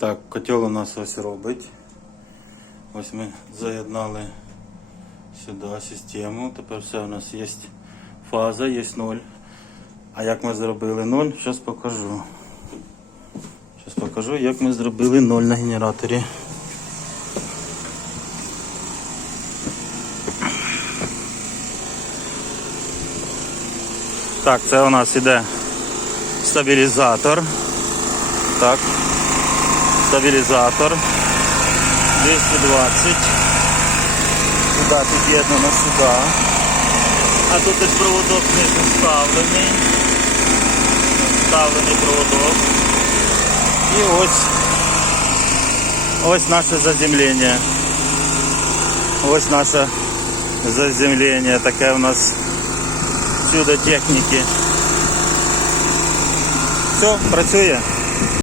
Так, котел у нас ось робить. Ось ми заєднали сюди систему. Тепер все у нас є фаза, є ноль. А як ми зробили ноль, зараз покажу. Зараз покажу, як ми зробили ноль на генераторі. Так, це у нас іде стабілізатор. Так. Стабілізатор. 220. Сюди під'єднано сюди. А тут ось проводок знизу вставлений. Вставлений проводок. І ось ось наше заземлення. Ось наше заземлення. Таке у нас чудо техніки. Все, працює.